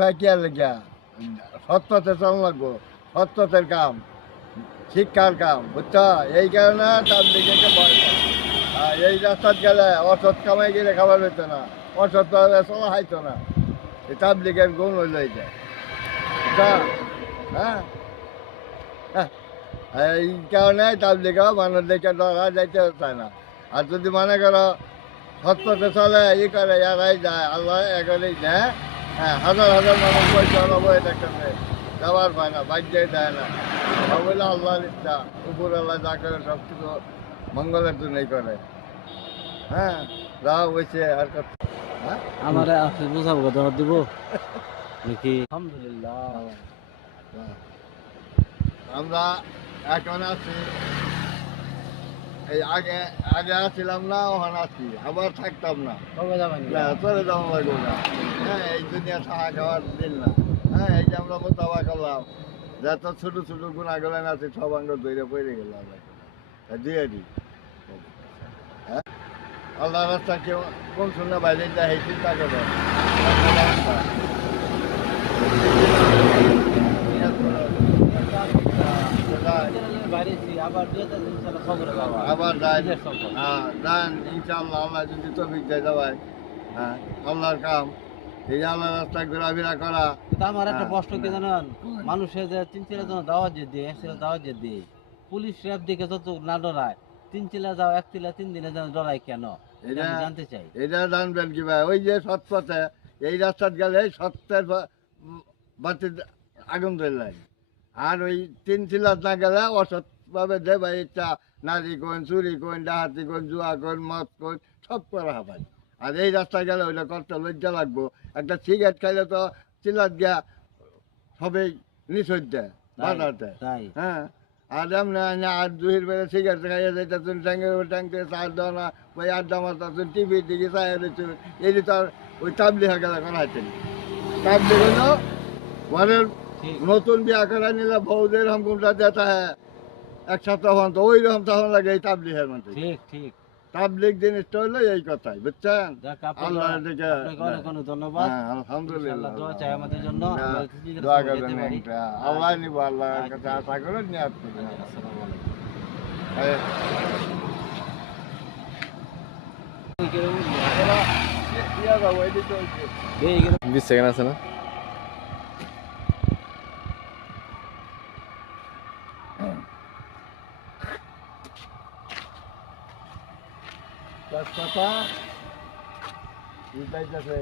ভাই কি আর লেগা সত্যতে চল লাগবো, সত্যতের কাম, শিক্ষার কাম, বুঝছো? এই কারণে তার দিকে ভয় পায়। আর এই রাস্তাত গেলে অসৎ কামাই গেলে খাবার হইতো না, অসৎ ভাবে চলা হইতো না। এই তার দিকে গুণ হইল এইটা, বুঝছো? হ্যাঁ, হ্যাঁ, এই কারণে তার দিকে মানুষ দেখে ধরা যাইতে চায় না। আর যদি মনে করো সত্যতে চলে ই করে এরাই যায়, আল্লাহ এগোলেই দেয়। হ্যাঁ, হাজার হাজার মানুষ পয়সা নবই দেখতেছে, যাওয়ার পায় না, বাজ্যই দেয় না। সব হইলে আল্লাহর ইচ্ছা, উপর আল্লাহ যা করে সব কিছু মঙ্গলের জন্যই করে। হ্যাঁ, যা হয়েছে আর কত। হ্যাঁ, আমার বুঝাবো কথা দিব নাকি? আলহামদুলিল্লাহ। হ্যাঁ। আমরা এখন আছি, এই আগে আগে আসছিলাম না, ওখানে আছি, আবার থাকতাম না। কবে যাবেন? না, চলে যাওয়া লাগবে না। হ্যাঁ, এই দুনিয়া থাকা খাওয়ার দিন না। হ্যাঁ, এই যে আমরা মোতাবা করলাম, যত ছোট ছোট গুণাগুলো আছে সব আঙ্গ ধরে পড়ে গেল আল্লাহ দিয়ে দিই। হ্যাঁ, আল্লাহ রাস্তা কেউ কোন শুনে বাইরে যায় এই চিন্তা করে। আবার যাই, হ্যাঁ যান ইনশাআল্লাহ, আল্লাহ যদি তৌফিক দেয় যাবাই। হ্যাঁ, আল্লাহর কাম, এই যে আল্লাহ রাস্তায় ঘোরাফেরা করা। কিন্তু আমার একটা প্রশ্ন কি জানেন, মানুষের যে তিন চিলা যখন দাওয়াত যে দিয়ে এক চিলা দাওয়াত যে দিয়ে পুলিশ র্যাব দিকে যত না ডরায়, তিন চিলা যাও এক চিলা 3 দিনে যেন ডরায় কেন? এটা আমি জানতে চাই। এটা জানবেন কি ভাই, ওই যে সৎ পথে এই রাস্তাত গেলে সত্যের বাতি আগুন ধরে লাগে। আর ওই তিন চিলাত না গেলে অসৎভাবে দে ভাই, ইচ্ছা নারী কোন, চুরি কোন, ডাহাতি কোন, জুয়া কোন, মদ কোন, সব করা হবে। আর এই রাস্তায় গেলে ওইটা করতে লজ্জা লাগবো। একটা সিগারেট খাইলে তো চিলাত গিয়া সবেই নিষেধ দেয়, বাধা দেয়। তাই হ্যাঁ, আর এমনি আর দুহির বেড়ে সিগারেট খাইয়া যাইতে তুমি ট্যাঙ্কের উপর ট্যাঙ্কে চার দেওয়া না, ওই আড্ডা মারতা তুমি টিভি দিকে চাইয়া দিচ্ছ। এই তো আর ওই তাবলি হয়ে গেলে করা হয়নি। তাবলি হলো ঘরের নতুন বিয়া করা নিলে বউদের হামকুমটা যেতে হয় এক সপ্তাহ পর্যন্ত, ওই রকম তখন লাগে এই তাবলিহের মধ্যে। ঠিক ঠিক। তাবলিগ জিনিসটা হলো এই কথাই, বুঝছেন? যাক, আল্লাহ দিকে আপনাকে অনেক অনেক ধন্যবাদ। হ্যাঁ, আলহামদুলিল্লাহ। দোয়া চাই আমাদের জন্য, না, আমরা যাতে নিজেরা দোয়া সফল হতে করবেন পারি। একটা, আল্লাহ নিব, আল্লাহর কাছে আশা করে নিয়াত করি। আসসালামু আলাইকুম। হ্যাঁ। দিয়া যাবো, এদিকে হইছে। 20 সেকেন্ড আছে না? তার কথা, বুঝাইতেছে